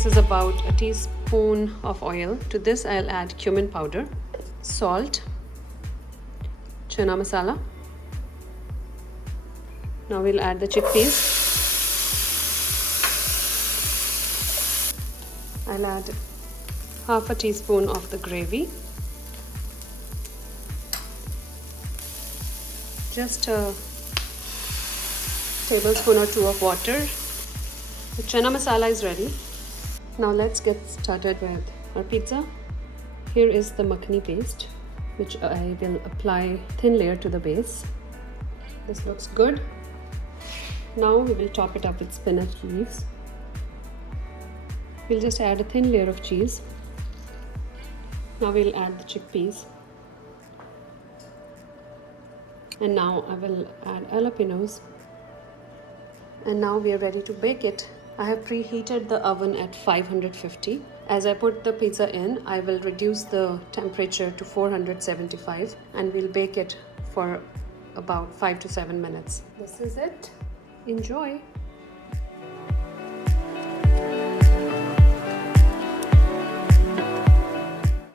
This is about a teaspoon of oil. To this I'll add cumin powder, salt, chana masala. Now we'll add the chickpeas. I'll add half a teaspoon of the gravy. Just a tablespoon or two of water. The chana masala is ready. Now let's get started with our pizza. Here is the makhani paste, which I will apply thin layer to the base. This looks good. Now we will top it up with spinach leaves. We'll just add a thin layer of cheese. Now we'll add the chickpeas. And now I will add jalapenos. And now we are ready to bake it. I have preheated the oven at 550. As I put the pizza in, I will reduce the temperature to 475 and we'll bake it for about 5 to 7 minutes. This is it. Enjoy.